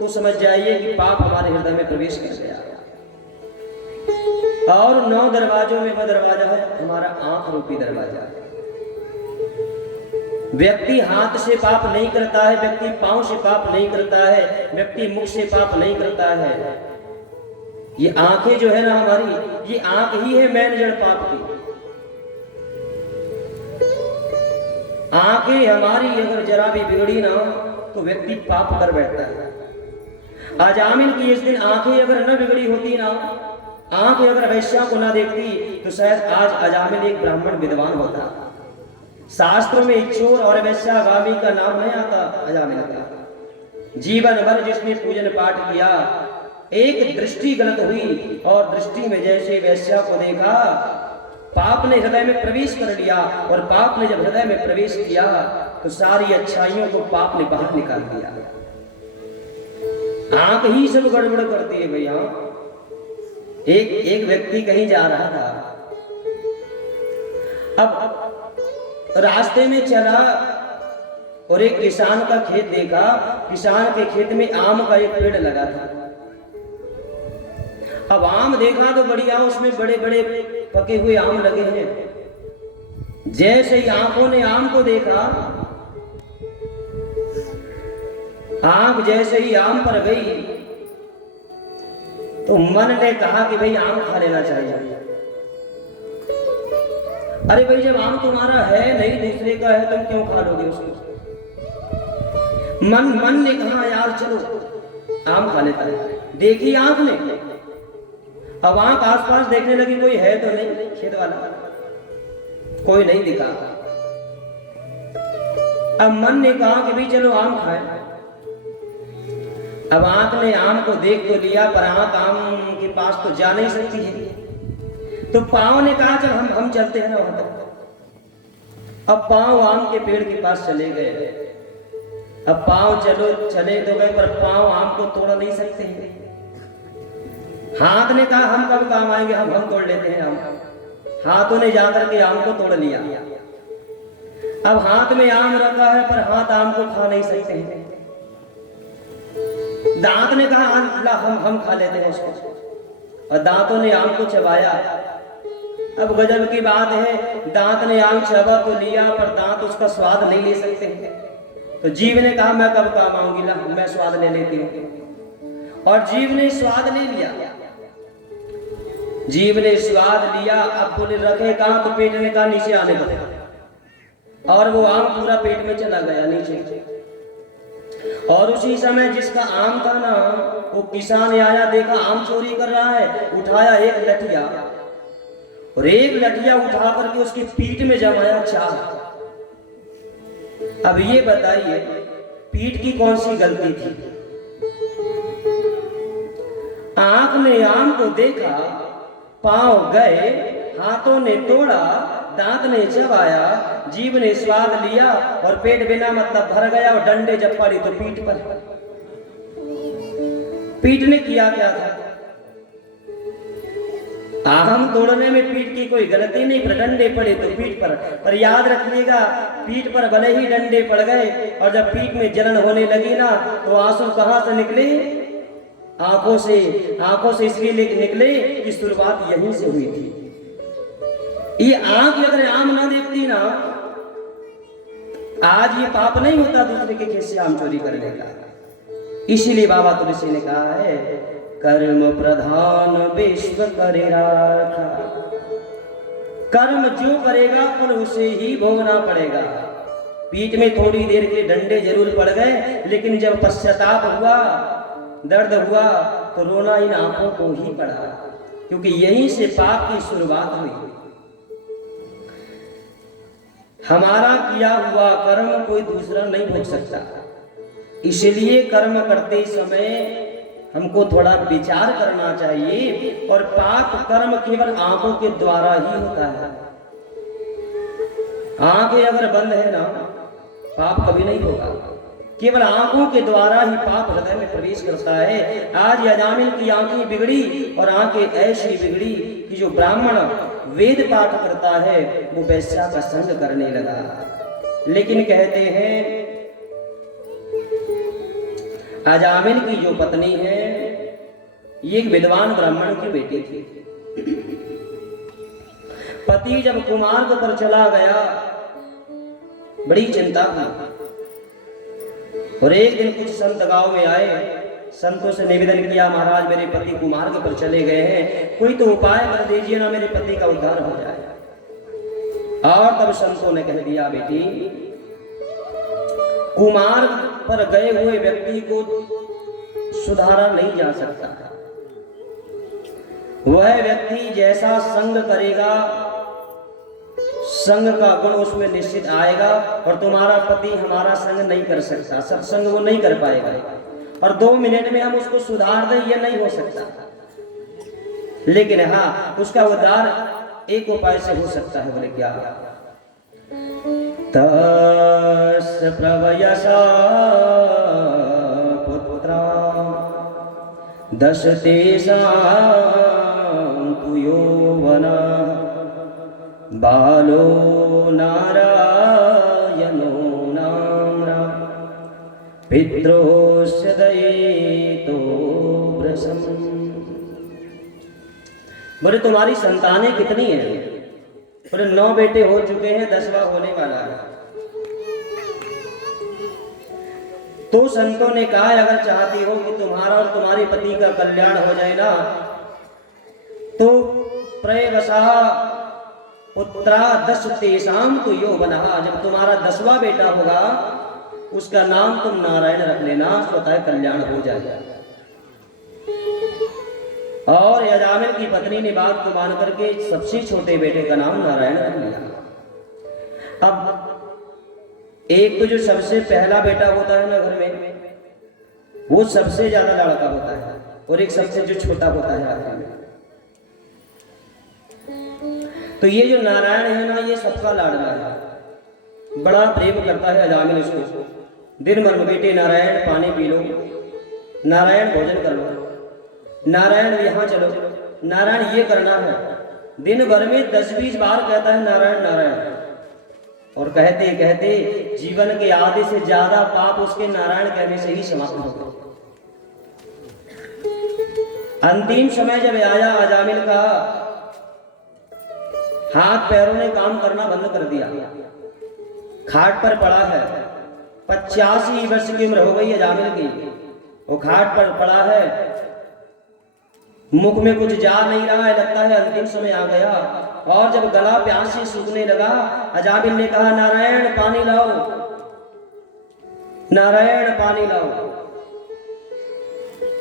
तो समझ जाइए कि पाप हमारे हृदय में प्रवेश कर गया। और 9 दरवाजों में वह दरवाजा है हमारा आंख रूपी दरवाजा। व्यक्ति हाथ से पाप नहीं करता है, व्यक्ति पांव से पाप नहीं करता है, व्यक्ति मुख से पाप नहीं करता है। ये आंखें जो है ना हमारी, ये आंख ही है मेन जड़ पाप की। आंखें हमारी अगर जरा भी बिगड़ी ना तो व्यक्ति पाप कर बैठता है। अजामिल की इस दिन आंखें अगर न बिगड़ी होती ना, आंखें अगर वैश्या को ना देखती तो शायद आज अजामिल एक ब्राह्मण विद्वान होता। शास्त्रों में चोर और वैश्यागामी का नाम नहीं आता अजामिल का। जीवन भर जिसने पूजन पाठ किया, एक दृष्टि गलत हुई और दृष्टि में जैसे वैश्या को देखा, पाप ने हृदय में प्रवेश कर लिया। और पाप ने जब हृदय में प्रवेश किया तो सारी अच्छाइयों को पाप ने बाहर निकाल दिया। आंख ही सब गड़बड़ करती है भैया। एक व्यक्ति कहीं जा रहा था, अब रास्ते में चला और एक किसान का खेत देखा। किसान के खेत में आम का एक पेड़ लगा था। अब आम देखा तो बढ़िया, उसमें बड़े बड़े पके हुए आम लगे हैं। जैसे ही आंखों ने आम को देखा, आंख जैसे ही आम पर गई तो मन ने कहा कि भाई आम खा लेना चाहिए। अरे भाई जब आम तुम्हारा है नहीं, दूसरे का है, तुम क्यों खा लोगे उसको? मन ने कहा यार चलो आम खा लेता है। देखी आंख ने, अब आंख आसपास देखने लगी, कोई है तो नहीं, खेत वाला कोई नहीं दिखा। अब मन ने कहा कि भाई चलो आम खाए। अब आंख ने आम को देख तो लिया, पर आंख आम के पास तो जा नहीं सकती है। तो पांव ने कहा चल हम चलते हैं ना वहां तक। अब पांव आम के पेड़ के पास चले गए। अब पांव चले तो गए, पर पांव आम को तोड़ नहीं सकते हैं। हाथ ने कहा हम कब काम आएंगे, हम तोड़ लेते हैं आम। हाथों ने जाकर के आम को तोड़ लिया। अब हाथ में आम रखा है, पर हाथ आम को खा नहीं सकते हैं। दांत ने कहा हम खा लेते हैं उसको, और दांतों ने आम को चबाया। अब गजब की बात है, दांत ने आम चबा तो लिया, पर दांत उसका स्वाद नहीं ले सकते हैं। तो जीव ने कहा मैं कब काम आऊंगी, ला मैं स्वाद ले लेती हूँ। और जीव ने स्वाद ले लिया। जीव ने स्वाद लिया। अब बोले रखे कहा, तो पेट ने कहा नीचे आने दो। और वो आम पूरा पेट में चला गया नीचे। और उसी समय जिसका आम था ना, वो किसान आया, देखा आम चोरी कर रहा है, उठाया एक लठिया, और एक लठिया उठा करके उसकी पीठ में जमाया चार। अब ये बताइए पीठ की कौन सी गलती थी? आंख ने आम को देखा, पांव गए, हाथों ने तोड़ा, दांत ने चबाया, जीभ ने स्वाद लिया, और पेट बिना मतलब भर गया। और डंडे जब पड़ी तो पीठ पर। पीठ ने किया क्या था? आम तोड़ने में पीठ की कोई गलती नहीं, पर डंडे पड़े तो पीठ पर। पर याद रखिएगा, पीठ पर भले ही डंडे पड़ गए, और जब पीठ में जलन होने लगी ना, तो आंसू कहां से निकले? आंखों से इसलिए निकले कि शुरुआत यहीं से हुई थी। ये आंख अगर आम ना देखती ना, आज ये पाप नहीं होता दूसरे के खेत से आम चोरी करने का। इसीलिए बाबा तुलसी ने कहा है, कर्म प्रधान विश्व करे राखा। कर्म जो करेगा फल उसे ही भोगना पड़ेगा। पीठ में थोड़ी देर के डंडे जरूर पड़ गए, लेकिन जब पश्चाताप हुआ, दर्द हुआ, तो रोना इन आंखों को ही पड़ा, क्योंकि यहीं से पाप की शुरुआत हुई। हमारा किया हुआ कर्म कोई दूसरा नहीं भोग सकता। इसलिए कर्म करते समय हमको थोड़ा विचार करना चाहिए। और पाप कर्म केवल आंखों के द्वारा ही होता है। आंखें अगर बंद है ना, पाप कभी नहीं होगा। केवल आंखों के द्वारा ही पाप हृदय में प्रवेश करता है। आज अजामिल की आंखें बिगड़ी, और आंखें ऐसी बिगड़ी कि जो ब्राह्मण वेद पाठ करता है वो वैश्या का संग करने लगा। लेकिन कहते हैं अजामिल की जो पत्नी है ये एक विद्वान ब्राह्मण की बेटी थी। पति जब कुमार्ग पर चला गया बड़ी चिंता थी, और एक दिन कुछ संत गांव में आए, संतों से निवेदन किया, महाराज मेरे पति कुमार्ग पर चले गए हैं, कोई तो उपाय कर दीजिए ना, मेरे पति का उद्धार हो जाए। और तब संतों ने कह दिया, बेटी कुमार्ग पर गए हुए व्यक्ति को सुधारा नहीं जा सकता। वह व्यक्ति जैसा संग करेगा, संग का गुण उसमें निश्चित आएगा, और तुम्हारा पति हमारा संग नहीं कर सकता, सत्संग वो नहीं कर पाएगा, और 2 मिनट में हम उसको सुधार दें ये नहीं हो सकता। लेकिन हाँ, उसका उद्धार एक उपाय से हो सकता है। बोले क्या? तस् प्रवयसा पुत्रा दश तेषां तु यौवना बालो नारायणो नाम्ना पित्रोस्य दयितो वृषम्। बोले तुम्हारी संतानें कितनी हैं? बोले 9 बेटे हो चुके हैं, 10वां होने वाला है। तो संतों ने कहा, अगर चाहती हो कि तुम्हारा और तुम्हारे पति का कल्याण हो जाए ना, तो प्रयवसा पुत्रा 10 तेषां तु यौवना, जब तुम्हारा 10वां बेटा होगा उसका नाम तुम नारायण रख लेना, स्वतः कल्याण हो जाएगा। और अजामिल की पत्नी ने बात को मान करके सबसे छोटे बेटे का नाम नारायण रख लिया। अब एक तो जो सबसे पहला बेटा होता है ना घर में, वो सबसे ज्यादा लड़का होता है, और एक सबसे जो छोटा होता है आखिर में। तो ये जो नारायण है ना, ये सबका लाडला है, बड़ा प्रेम करता है अजामिल उसको। दिन भर में बेटे नारायण पानी पी लो, नारायण भोजन कर लो, नारायण यहाँ चलो, नारायण ये करना है। दिन भर में 10-20 बार कहता है नारायण नारायण, और कहते कहते जीवन के आधे से ज्यादा पाप उसके नारायण कहने से ही समाप्त हो गए। अंतिम समय जब आया, अजामिल का हाथ पैरों ने काम करना बंद कर दिया, खाट पर पड़ा है। 85 वर्ष की उम्र हो गई अजामिल की, वो खाट पर पड़ा है, मुख में कुछ जा नहीं रहा है, लगता है अंतिम समय आ गया। और जब गला प्यास से सूखने लगा, अजामिल ने कहा, नारायण पानी लाओ, नारायण पानी लाओ।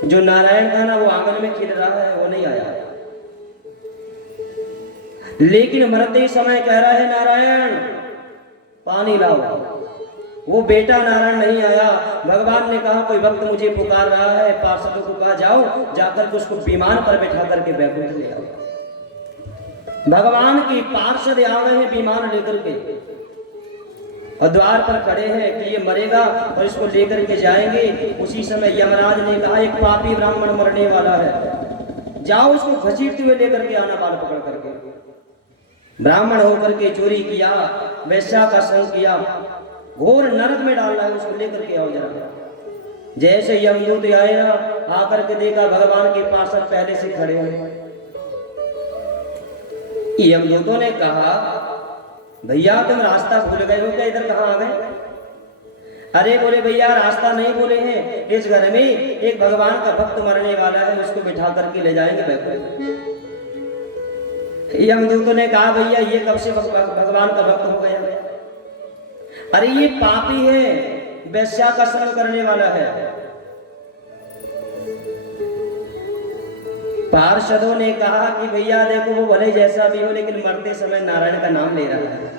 जो नारायण था ना, वो आंगन में खिल रहा है, वो नहीं आया। लेकिन मरते समय कह रहा है, नारायण पानी लाओ। वो बेटा नारायण नहीं आया। भगवान ने कहा, कोई भक्त मुझे पुकार रहा है, पार्षदों को कहा जाओ जाकर के उसको विमान पर बैठा करके बैकुंठ ले आओ। भगवान की पार्षद आ गए हैं विमान लेकर के, और द्वार पर खड़े हैं कि ये मरेगा और इसको लेकर के जाएंगे। उसी समय यमराज ने कहा, एक पापी ब्राह्मण मरने वाला है, जाओ उसको घसीटते हुए लेकर के आना, बाल पकड़ करके। ब्राह्मण होकर के चोरी किया, वैश्या का संग किया, घोर नरक में डालना है, उसको लेकर के आओ जरा। जैसे यमदूत आए ना, आकर के देखा भगवान के पार्षद पहले से खड़े हैं। यमदूतों ने कहा, भैया तुम रास्ता भूल गए हो क्या, इधर कहाँ आ गए? अरे बोले भैया रास्ता नहीं भूले हैं, इस घर में एक भगवान का भक्त मरने वाला है, उसको बिठा करके ले जाएंगे बैकुंठ। यमदूतों ने कहा, भैया ये कब से भगवान का भक्त हो गया? अरे ये पापी है, वैश्या का संग करने वाला है। पार्षदों ने कहा कि भैया देखो, वो भले जैसा भी हो, लेकिन मरते समय नारायण का नाम ले रहा है।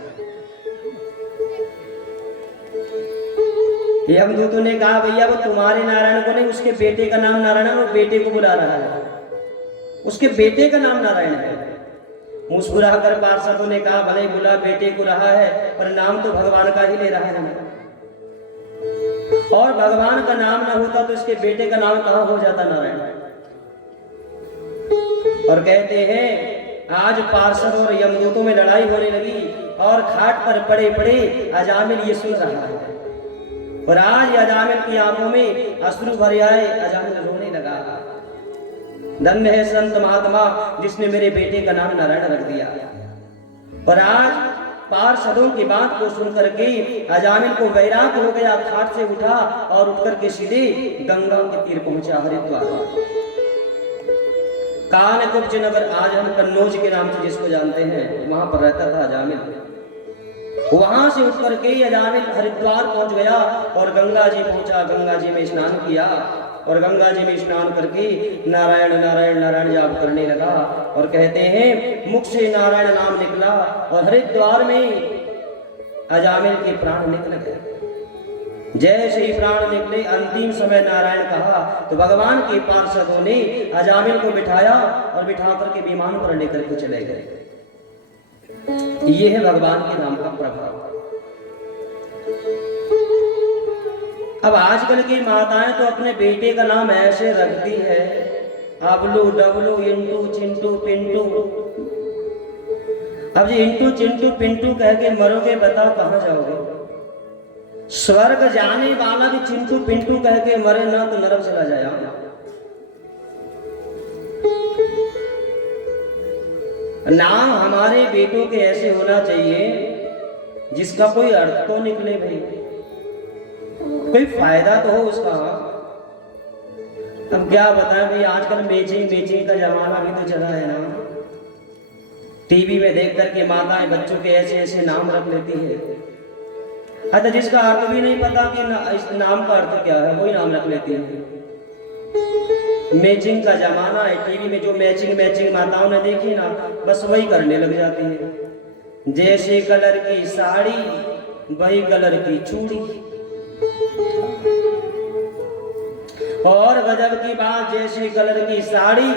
यमदूतों ने कहा, भैया वो तुम्हारे नारायण को नहीं, उसके बेटे का नाम नारायण है, वो बेटे को बुला रहा है, उसके बेटे का नाम नारायण है। मुस्कुराकर पार्षदों ने कहा, भले बुला बेटे को रहा है, पर नाम तो भगवान का ही ले रहा है। और भगवान का नाम ना होता तो इसके बेटे का नाम कहां हो जाता, नारायण। और कहते हैं आज पार्षद और यमदूतों में लड़ाई होने लगी, और खाट पर पड़े पड़े अजामिल ये सुन रहा है। और आज अजामिल की आंखों में अश्रु भर आए, अजामिल रोने लगा। धन्य है संत महात्मा जिसने मेरे बेटे का नाम नारायण रख दिया। और आज पार्षदों की बात को सुनकर के अजामिल को वैराग्य हो गया, खाट से उठा और उठकर के सीधे गंगा के तीर पहुंचा, हरिद्वार। कानकुब्ज नगर, आज हम कन्नौज के नाम से जिसको जानते हैं, वहां पर रहता था अजामिल। वहां से उठ करके अजामिल हरिद्वार पहुंच गया और गंगा जी पहुंचा, गंगा जी में स्नान किया और गंगा जी में स्नान करके नारायण नारायण नारायण जाप करने लगा। और कहते हैं मुख से नारायण नाम निकला और हरिद्वार में अजामिल के प्राण निकल गए। जैसे ही प्राण निकले, अंतिम समय नारायण कहा तो भगवान के पार्षदों ने अजामिल को बिठाया और बिठा करके विमान पर लेकर के चले गए। ये है भगवान के नाम का प्रभाव। अब आजकल की माताएं तो अपने बेटे का नाम ऐसे रखती है, अबलू डबलू इंटू चिंटू पिंटू। अब जी इंटू चिंटू पिंटू कह के मरोगे, बताओ कहां जाओगे? स्वर्ग जाने वाला भी चिंटू पिंटू कह के मरे ना तो नरक चला जाएगा। नाम हमारे बेटों के ऐसे होना चाहिए जिसका कोई अर्थ तो निकले भाई, कोई फायदा तो हो उसका। अब क्या बताएं भाई, आजकल मैचिंग का जमाना भी तो चला है ना। टीवी में देख करके माताएं बच्चों के ऐसे ऐसे नाम रख लेती है। अच्छा, जिसका अर्थ भी नहीं पता कि इस नाम का अर्थ क्या है, वही नाम रख लेती है। मैचिंग का जमाना है, टीवी में जो मैचिंग माताओं ने देखी ना, बस वही करने लग जाती है। जैसे कलर की साड़ी वही कलर की चूड़ी। और गजब की बात, जैसे कलर की साड़ी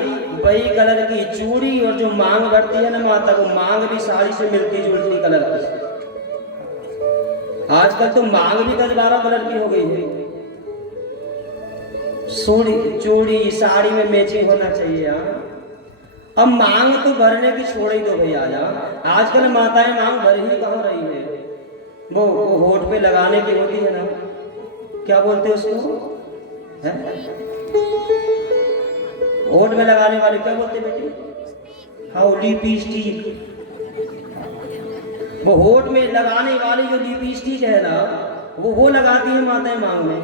वही कलर की चूड़ी, और जो मांग बढ़ती है ना माता, वो मांग भी साड़ी से मिलती जुलती कलर की। आजकल तो मांग भी 10-12 कलर की हो गई है। चूड़ी साड़ी में मैचिंग होना चाहिए। अब मांग तो भरने की छोड़ ही दो भैया। आजकल माताएं मांग भर ही कहाँ रही है। वो होठ पे लगाने की होती है ना, क्या बोलते हैं उसको, होठ में लगाने वाले क्या बोलते बेटी? हाँ, लिपस्टिक। वो होठ में लगाने वाली जो लिपस्टिक है ना, वो लगाती है माताएं मांग में।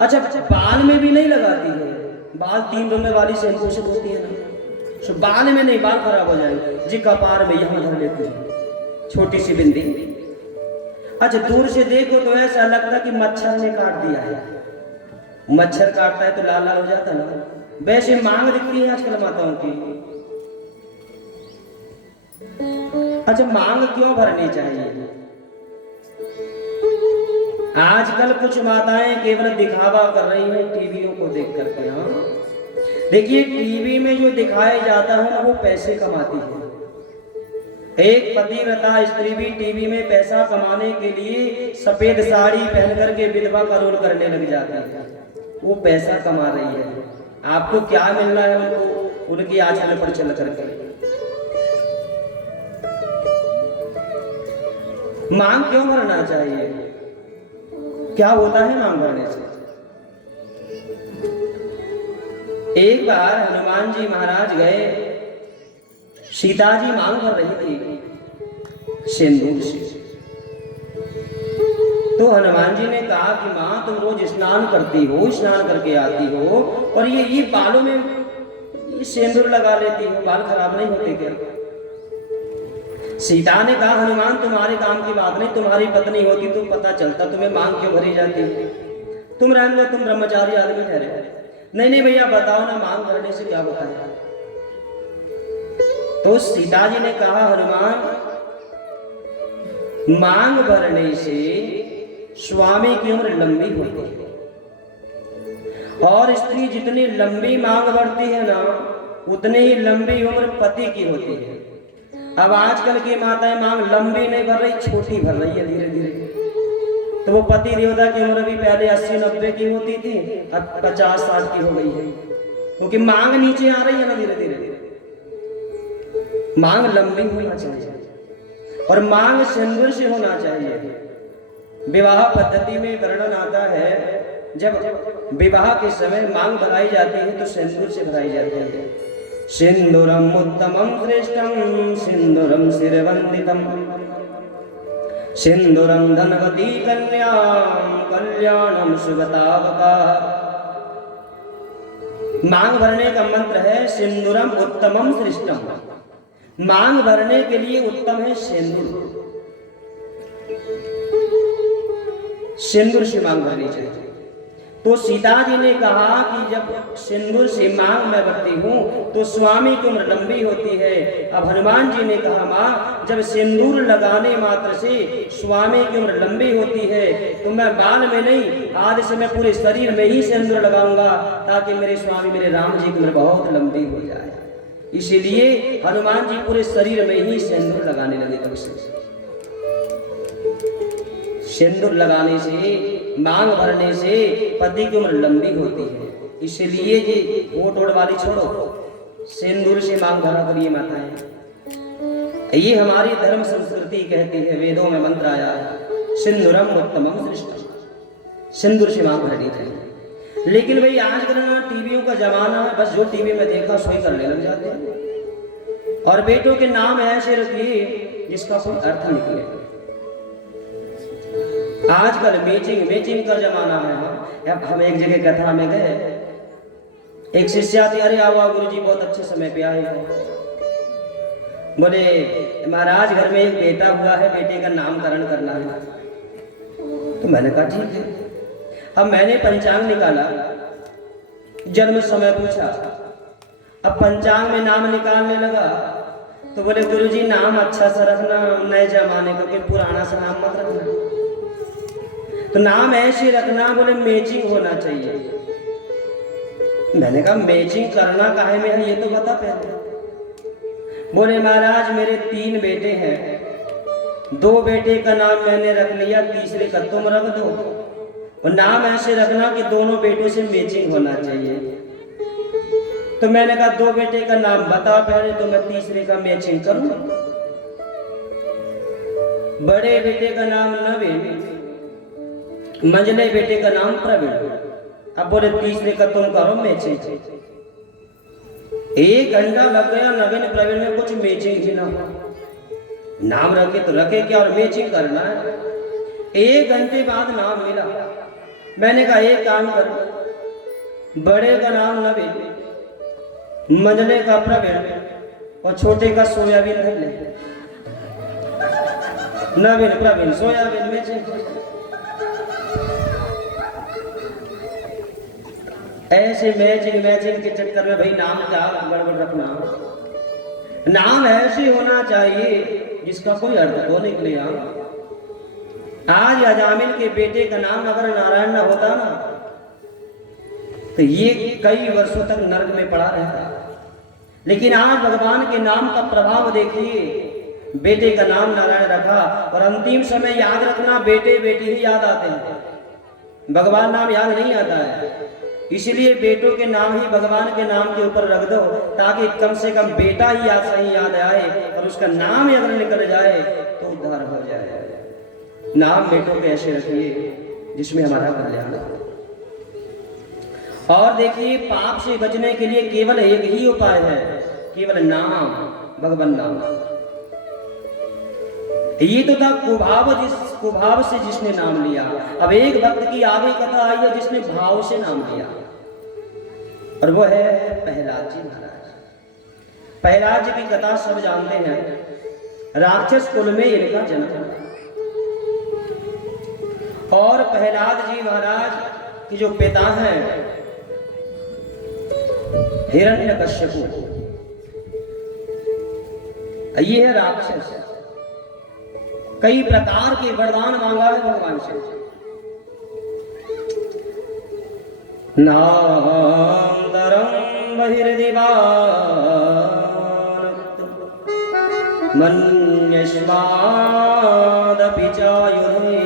अच्छा, बाल में भी नहीं लगाती है। बाल 3 रुपए वाली शैम्पू से धोती है ना, तो बाल में नहीं, बाल खराब हो जाएंगे जी। कपार में यहाँ धर लेती है छोटी सी बिंदी। अच्छा, दूर से देखो तो ऐसा लगता कि मच्छर ने काट दिया है। मच्छर काटता है तो लाल लाल हो जाता है ना, वैसे मांग दिखती है आजकल माताओं की। अच्छा, मांग क्यों भरनी चाहिए? आजकल कुछ माताएं केवल दिखावा कर रही हैं टीवियों को देख करके। हाँ, देखिए टीवी में जो दिखाया जाता है ना, वो पैसे कमाती है। एक पतिव्रता स्त्री भी टीवी में पैसा कमाने के लिए सफेद साड़ी पहन करके विधवा का रोल करने लग जाती है। वो पैसा कमा रही है। आपको क्या मिल रहा है उनको? उनकी आंचल पर चल करके। मांग क्यों भरना चाहिए? क्या होता है मांग भरने से? एक बार हनुमान जी महाराज गए, सीता जी मांग भर रही थी सिंदूर से। तो हनुमान जी ने कहा कि मां, तुम रोज स्नान करती हो, स्नान करके आती हो, और ये बालों में ये सिंदूर लगा लेती हो, बाल खराब नहीं होते क्या? सीता ने कहा हनुमान, तुम्हारे काम की बात नहीं, तुम्हारी पत्नी होती तो पता चलता, तुम्हें मांग क्यों भरी जाती है? तुम रहने दो, तुम ब्रह्मचारी आदमी ठहरे। नहीं भैया, बताओ ना मांग भरने से क्या होता है? तो सीता जी ने कहा हनुमान, मांग भरने से स्वामी की उम्र लंबी होती है, और स्त्री जितनी लंबी मांग भरती है ना, उतनी ही लंबी उम्र पति की होती है। अब आजकल की माताएं मांग लंबी नहीं भर रही, छोटी भर रही है धीरे धीरे। तो वो पति देवता की उम्र भी पहले 80-90 की होती थी, अब 50-60 की हो गई है, क्योंकि मांग नीचे आ रही है ना धीरे धीरे। मांग लंबी होना चाहिए और मांग सिंदूर से होना चाहिए। विवाह पद्धति में वर्णन आता है, जब विवाह के समय मांग भराई जाती है तो सिंदूर से भराई जाती है। सिंदूरम उत्तमम श्रेष्ठम सिंदूरम शिरवंदितम सिंदूरम धनवती कन्याम कल्याणम शुभतावका। मांग भरने का मंत्र है सिंदूरम उत्तमम श्रेष्ठम। मांग भरने के लिए उत्तम है सिंदूर। सिंदूर से मांग भरनी चाहिए। तो सीता जी ने कहा कि जब सिंदूर से मांग मैं भरती हूँ तो स्वामी की उम्र लंबी होती है। अब हनुमान जी ने कहा माँ, जब सिंदूर लगाने मात्र से स्वामी की उम्र लंबी होती है तो मैं बाल में नहीं, आज से मैं पूरे शरीर में ही सिंदूर लगाऊंगा ताकि मेरे स्वामी मेरे राम जी की उम्र बहुत लंबी हो जाए। इसीलिए हनुमान जी पूरे शरीर में ही सिंदूर लगाने लगे। तब से सिंदूर लगाने से, मांग भरने से पति की उम्र लंबी होती है। इसलिए जी वोट ओट वाली छोड़ो, सिंदूर से मांग भरा करिए माताएं। ये हमारी धर्म संस्कृति कहती है, वेदों में मंत्र आया है सिंदूरम उत्तमम श्रेष्ठम। सिंदूर से मांग भरनी चाहिए। लेकिन भाई आजकल ना टीवियों का जमाना है, बस जो टीवी में देखा सोई करने लग जाते हैं। और बेटों के नाम ऐसे रखिए जिसका कोई अर्थ निकले। आजकल मैचिंग का जमाना है। हम एक जगह कथा में गए, एक शिष्या थी, अरे आओ गुरुजी बहुत अच्छे समय पे आए हो। बोले महाराज घर में एक बेटा हुआ है, बेटे का नामकरण करना है। तो मैंने कहा ठीक है। अब मैंने पंचांग निकाला, जन्म समय पूछा। अब पंचांग में नाम निकालने लगा तो बोले गुरुजी नाम अच्छा सा रखना, नए जमाने का कोई पुराना सा नाम मत रखना। तो नाम ऐसे रखना, बोले मैचिंग होना चाहिए। मैंने कहा मैचिंग करना काहे में है ये तो बता पहले। बोले महाराज मेरे 3 बेटे हैं, 2 बेटे का नाम मैंने रख लिया, तीसरे का तुम रख दो। और नाम ऐसे रखना कि दोनों बेटों से मैचिंग होना चाहिए। तो मैंने कहा 2 बेटे का नाम बता पहले तो मैं तीसरे का मैचिंग करूं। बड़े बेटे का नाम नवीन, मंझले बेटे का नाम प्रवीण। अब बोले तीसरे का तुम करो मैचिंग। 1 घंटा लग गया, नवीन प्रवीण में कुछ मैचिंग ही ना हो। नाम रखे तो रखे क्या, और मैचिंग करना है। 1 घंटे बाद नाम मिला। मैंने कहा एक काम करो, बड़े का नाम नवीन, मंझले का प्रवीण और छोटे का सोयाबीन रख ले। नवीन प्रवीण सोयाबीन मैचिंग। ऐसे मैचिंग के चक्कर में भाई नाम क्या गड़बड़ रखना। नाम ऐसे होना चाहिए जिसका कोई अर्थ तो निकले। आज अजामिल के बेटे का नाम अगर नारायण ना होता ना तो ये कई वर्षों तक नरक में पड़ा रहता। लेकिन आज भगवान के नाम का प्रभाव देखिए, बेटे का नाम नारायण रखा। और अंतिम समय याद रखना, बेटे बेटी ही याद आते हैं, भगवान नाम याद नहीं आता है। इसलिए बेटों के नाम ही भगवान के नाम के ऊपर रख दो ताकि कम से कम बेटा ही याद सही याद आए, और उसका नाम ही अगर निकल जाए तो उद्धार हो जाए। नाम बेटों के ऐसे रखिए जिसमें हमारा कल्याण हो। और देखिए पाप से बचने के लिए केवल एक ही उपाय है, केवल नाम, भगवान नाम। ये तो था कुभाव से जिसने नाम लिया। अब एक भक्त की आगे कथा आई है जिसने भाव से नाम लिया, और वो है प्रहलाद जी महाराज। प्रहलाद जी की कथा सब जानते हैं। राक्षस कुल में इनका जन्म। और प्रहलाद जी महाराज की जो पिता हैं हिरण्यकश्यपु, ये है राक्षस। कई प्रकार के वरदान मांगा है भगवान से। नाम दरम बहिर्दिवान मन्यस्मादपि चायुधे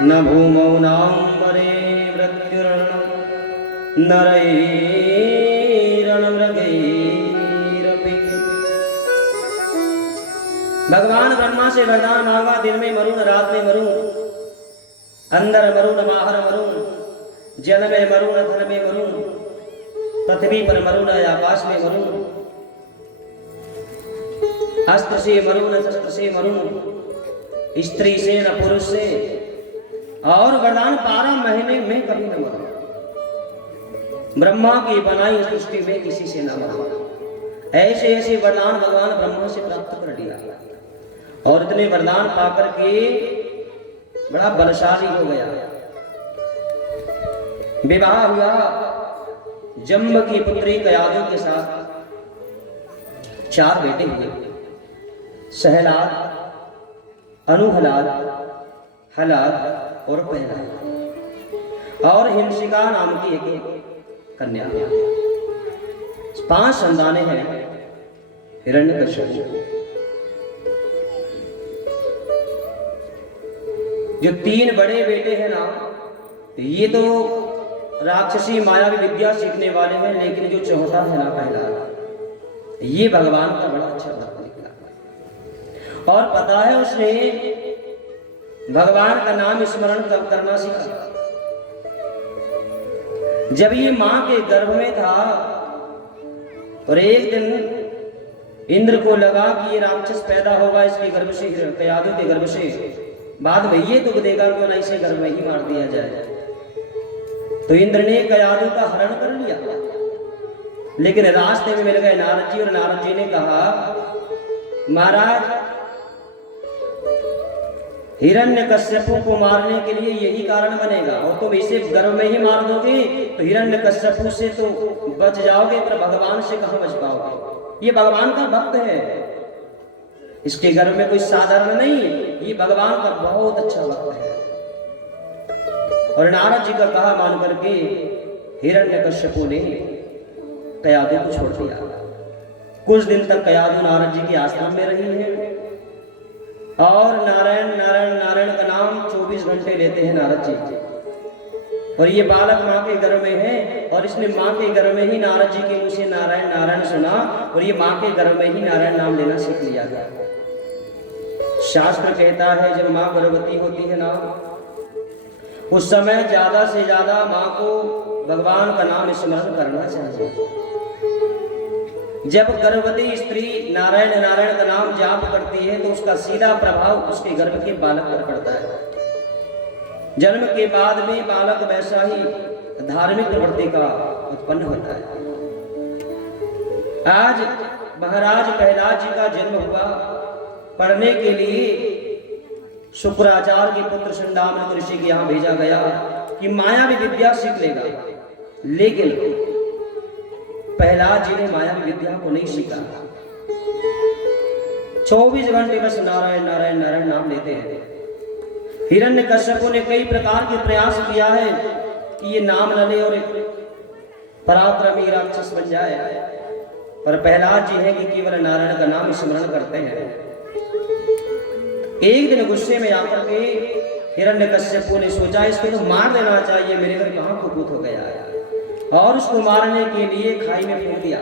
न भूमौ नाम्बरे मृत्युर्न नरैरणमृगैरपि। भगवान ब्रह्मा से वरदान मांगा, दिन में मरूं न रात में मरूं, अंदर मरूं न बाहर मरूं, जल में मरूं न थल में मरूं, पृथ्वी पर मरूं न आकाश में मरूं, अस्त्र से मरूं न शस्त्र से मरूं, स्त्री से न पुरुष से, और वरदान 12 महीने में कभी न मरूं, ब्रह्मा की बनाई सृष्टि में किसी से न मरूं। ऐसे ऐसे वरदान भगवान ब्रह्मा से प्राप्त कर लिया और इतने वरदान पाकर के बड़ा बलशाली हो गया। विवाह हुआ जम्ब की पुत्री कयादु के साथ। 4 बेटे हुए, सहलाद, अनुहलाद, हलाद और पहलाद, और हिंसिका नाम की एक कन्या। 5 संतानें हैं हिरण्यकश्यप। जो 3 बड़े बेटे हैं ना, ये तो राक्षसी मायावी विद्या सीखने वाले हैं, लेकिन जो चौथा है ना पहला, ये भगवान का बड़ा अच्छा भक्त निकला और पता है उसने भगवान का नाम स्मरण करना सीखा। जब ये मां के गर्भ में था और एक दिन इंद्र को लगा कि ये राक्षस पैदा होगा इसके गर्भ से, कयादु के गर्भ से, बाद में ये दुख देगा, क्यों ना इसे गर्भ में ही मार दिया जाए। तो इंद्र ने कयादु का हरण कर लिया, लेकिन रास्ते में मिल गए नारद जी, और नारद जी ने कहा महाराज हिरण्यकश्यपु को मारने के लिए यही कारण बनेगा, और तुम इसे गर्भ में ही मार दोगे तो हिरण्यकश्यपु से तो बच जाओगे, पर भगवान से कहां बच पाओगे। ये भगवान का भक्त है, इसके गर्भ में कोई साधारण नहीं, ये भगवान का बहुत अच्छा भक्त है। और नारद जी का कहा मान करके हिरण्यकश्यपु ने कयादु को छोड़ दिया। कुछ दिन तक कयादु नारद जी के आश्रम में रही है और नारायण नारायण नारायण का नाम 24 घंटे लेते हैं नारद जी। और ये बालक माँ के गर्भ में है और इसने माँ के गर्भ में ही नारद जी के मुंह से नारायण नारायण सुना और ये माँ के गर्भ में ही नारायण नाम लेना सीख लिया गया। शास्त्र कहता है जब माँ गर्भवती होती है ना, उस समय ज्यादा से ज्यादा माँ को भगवान का नाम स्मरण करना चाहिए। जब गर्भवती स्त्री नारायण नारायण का नाम जाप करती है तो उसका सीधा प्रभाव उसके गर्भ के बालक पर पड़ता है। जन्म के बाद में बालक वैसा ही धार्मिक प्रवृत्ति का उत्पन्न होता है। आज महाराज प्रहलाद जी का जन्म हुआ, पढ़ने के लिए शुक्राचार्य के पुत्र संडामृत ऋषि के यहाँ भेजा गया कि मायावी विद्या सीख लेगा, लेकिन प्रहलाद जी ने मायावी विद्या को नहीं सीखा। 24 घंटे बस नारायण नारायण नारायण नाम लेते हैं। हिरण्यकश्यपु ने कई प्रकार के प्रयास किया है कि ये नाम न ले और एक पराक्रमी राक्षस बन जाए, पर प्रहलाद जी है कि केवल नारायण का नाम स्मरण करते हैं। एक दिन गुस्से में आकर के हिरण्यकश्यपु ने सोचा इसको तो मार देना चाहिए, मेरे घर कहां कुपूत हो गया है, और उसको मारने के लिए खाई में फेंक दिया।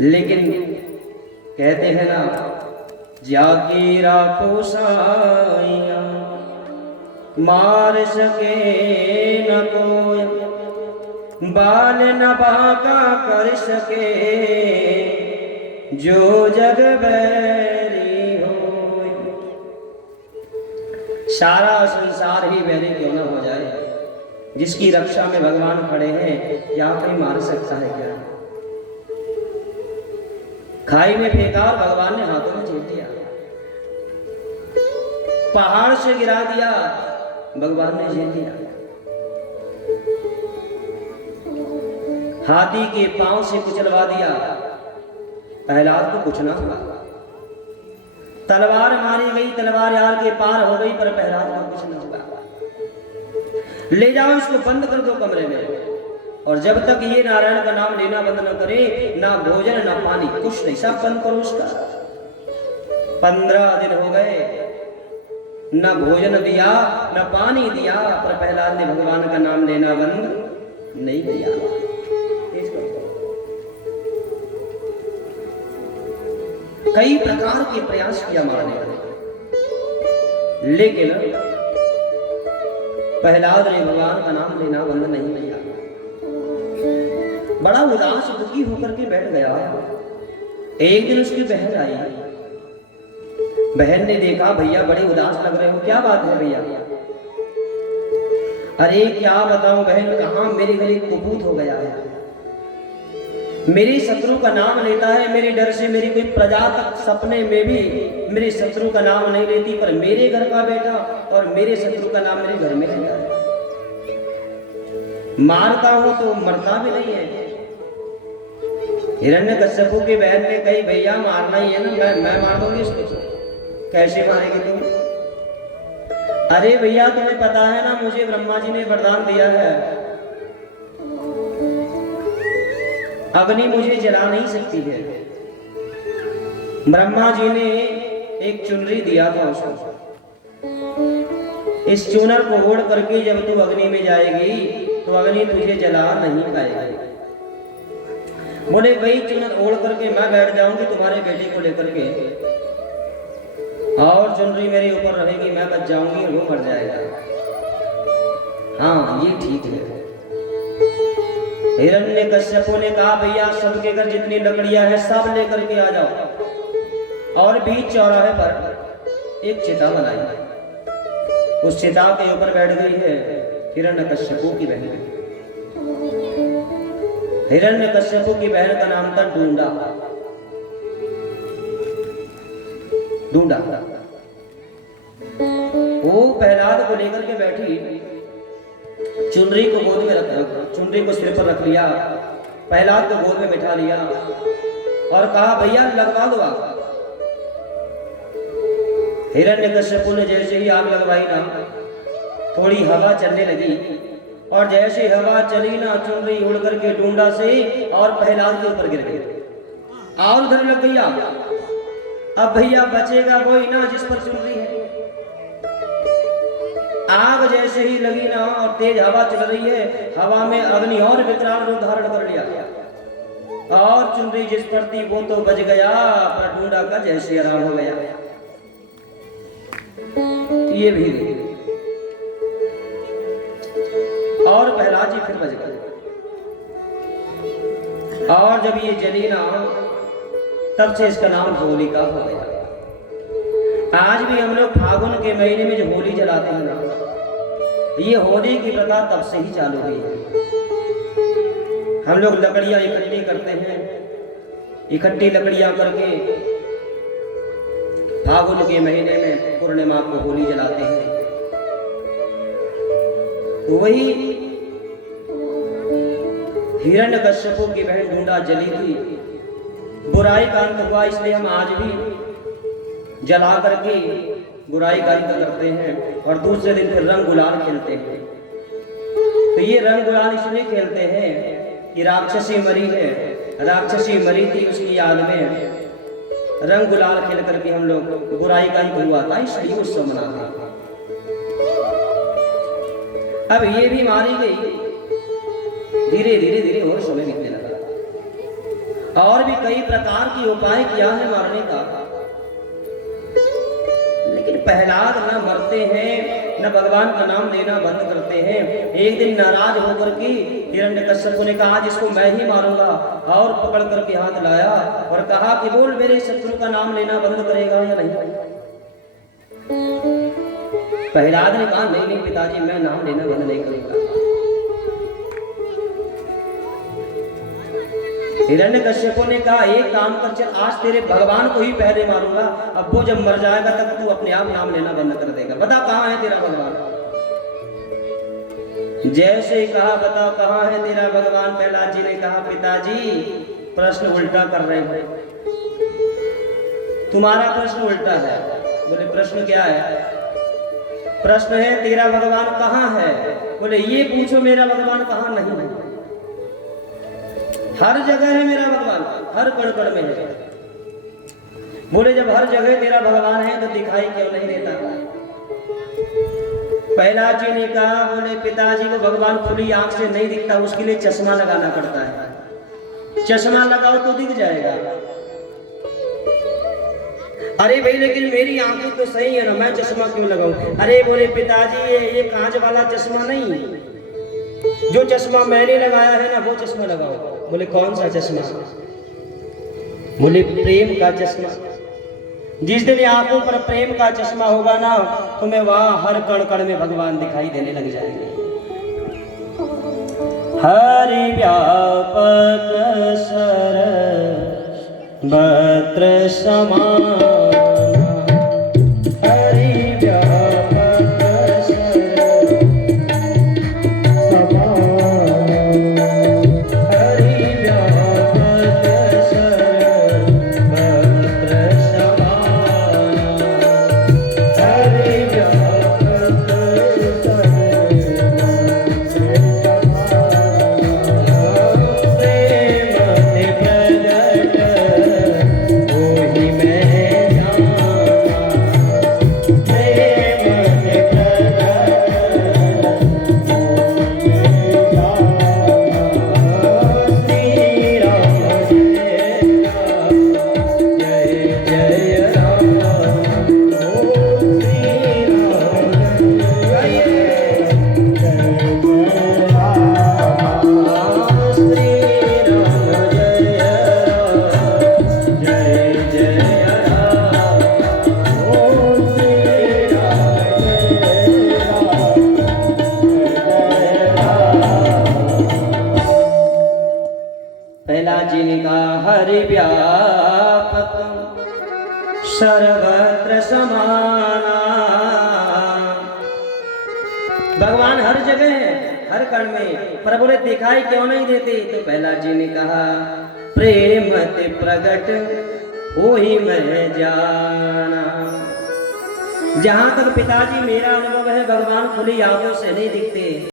लेकिन कहते हैं ना, जागी राखो साइया मार सके न कोई, बाल न बाका कर सके जो जग बैरी हो। सारा संसार ही बैरी क्यों न हो जाए, जिसकी रक्षा में भगवान खड़े हैं, क्या कोई मार सकता है क्या? खाई में फेंका और भगवान ने हाथों में झेल दिया, पहाड़ से गिरा दिया, भगवान ने झेल दिया। हाथी के पांव से कुचलवा दिया, प्रहलाद को कुछ ना हुआ। तलवार मारी गई, तलवार यार के पार हो गई, पर प्रहलाद को कुछ ना हुआ। ले जाओ इसको, बंद कर दो कमरे में, और जब तक ये नारायण का नाम लेना बंद न करे, ना भोजन ना पानी, कुछ नहीं, सब बंद करो उसका। 15 दिन हो गए, न भोजन दिया न पानी दिया, पर प्रहलाद ने भगवान का नाम लेना बंद नहीं किया। कई प्रकार के प्रयास किया मारने का, लेकिन प्रहलाद ने भगवान का नाम लेना बंद नहीं किया। बड़ा उदास दुखी होकर के बैठ गया। एक दिन उसकी बहन आई। बहन ने देखा, भैया बड़े उदास लग रहे हो, क्या बात है भैया? अरे क्या बताऊं बहन, कहां मेरे घर एक कुपूत हो गया है। मेरी शत्रु का नाम लेता है, मेरे डर से मेरी कोई प्रजा तक सपने में भी मेरे शत्रु का नाम नहीं लेती, पर मेरे घर का बेटा और मेरे शत्रु का नाम मेरे घर में लेता है। मारता हूं तो मरता भी नहीं है। हिरण्यकश्यप की बहन ने कही, भैया मारना ही है ना, मैं मार दूंगी इसको। कैसे मारेगी तुम? अरे भैया तुम्हें पता है ना, मुझे ब्रह्मा जी ने वरदान दिया है, अग्नि मुझे जला नहीं सकती है। ब्रह्मा जी ने एक चुनरी दिया था उसको, इस चुनर को ओढ़ करके जब तू अग्नि में जाएगी तो अग्नि तुझे जला नहीं पाएगी। बोले वही चुनर ओढ़ करके मैं बैठ जाऊंगी तुम्हारे बेटे को लेकर के, और चुनरी मेरे ऊपर रहेगी, मैं बच जाऊंगी और वो मर जाएगा। हाँ ये ठीक है। हिरण्यकश्यप ने कहा, भैया सबके घर जितनी लकड़ियां हैं सब लेकर के आ जाओ, और बीच चौराहे पर एक चिता बनाई। उस चिता के ऊपर बैठ गई है हिरण्यकश्यप की बहन। हिरण्यकश्यप की बहन का नाम था ढूंढा। ढूंढा वो प्रहलाद को लेकर के बैठी, चुनरी को गोद में रख, चुनरी को सिर पर रख लिया, प्रहलाद को गोद में बिठा लिया और कहा, भैया लगवा दो आग। हिरण्यकश्यप ने जैसे ही आग लगवाई ना, थोड़ी हवा चलने लगी, और जैसे हवा चली ना, चुनरी उड़ करके ढूंढा से और प्रहलाद के ऊपर गिर गई और उधर लग गई आग। अब भैया बचेगा वही ना जिस पर चुनरी है। आग जैसे ही लगी ना और तेज हवा चल रही है, हवा में अग्नि और विकराल रूप धारण कर लिया, और चुनरी जिस पर थी वो तो बच गया, पर ढूंढा का जैसे आराम हो गया। ये भी और प्रहलाद जी फिर बच गए। और जब ये जली ना, तब से इसका नाम होलिका हो गया। आज भी हम लोग फागुन के महीने में जो होली जलाते हैं ना, ये होली की प्रथा तब से ही चालू हुई है। हम लोग लकड़ियां इकट्ठी करते हैं, इकट्ठी लकड़ियां करके फागुन के महीने में पूर्णिमा को होली जलाते हैं। वही हिरण्यकश्यप की बहन ढूंढा जली थी, बुराई का अंत हुआ, इसलिए हम आज भी जला करके बुराई का अंत करते हैं और दूसरे दिन फिर रंग गुलाल खेलते हैं। तो ये रंग गुलाल इसलिए खेलते हैं कि राक्षसी मरी है, राक्षसी मरी थी, उसकी याद में रंग गुलाल खेल करके हम लोग बुराई का अंत हुआ था, इसलिए उत्सव मनाते हैं। अब ये भी मारी गई, धीरे धीरे धीरे और समय बीतने लगा, और भी कई प्रकार के उपाय किया है मारने का, लेकिन प्रहलाद न मरते हैं न भगवान का नाम लेना बंद करते हैं। एक दिन नाराज होकर के हिरण्यकश्यप ने कहा, जिसको मैं ही मारूंगा, और पकड़ करके हाथ लाया और कहा कि बोल मेरे शत्रु का नाम लेना बंद करेगा या नहीं? प्रहलाद ने कहा, नहीं नहीं पिताजी, मैं नाम लेना बंद नहीं करूंगा। हिरण्यकश्यप ने कहा, एक काम कर चल, आज तेरे भगवान को ही पहले मारूंगा, अब वो जब मर जाएगा तब तू अपने आप नाम लेना बंद कर देगा। बता कहां है तेरा भगवान? जैसे ही कहा बताओ कहां है तेरा भगवान, प्रहलाद जी ने कहा, पिताजी प्रश्न उल्टा कर रहे हो, तुम्हारा प्रश्न उल्टा है। बोले प्रश्न क्या है? प्रश्न है तेरा भगवान कहां है? बोले ये पूछो मेरा भगवान कहां नहीं है। हर जगह है मेरा भगवान, हर कण कण में है। बोले जब हर जगह तेरा भगवान है तो दिखाई क्यों नहीं देता? प्रहलाद जी ने कहा, बोले पिताजी को भगवान खुली आंख से नहीं दिखता, उसके लिए चश्मा लगाना पड़ता है। चश्मा लगाओ तो दिख जाएगा। अरे भाई लेकिन मेरी आंखें तो सही है ना, मैं चश्मा क्यों लगाऊं? अरे बोले पिताजी ये कांच वाला चश्मा नहीं, जो चश्मा मैंने लगाया है ना वो चश्मा लगाओ। बोले कौन सा चश्मा? बोले प्रेम का चश्मा। जिस दिन आंखों पर प्रेम का चश्मा होगा ना, तुम्हें वहां हर कण कण में भगवान दिखाई देने लग जाएंगे। हरि व्यापक सरस वक्त्र समान, हरि व्यापक सर्वत्र समाना। भगवान हर जगह है, हर कण में, पर बोले दिखाई क्यों नहीं देते? तो प्रहलाद जी ने कहा प्रेम ते प्रगट हो ही मैं जाना। जहां तक पिताजी मेरा अनुभव है, भगवान खुली आंखों से नहीं दिखते।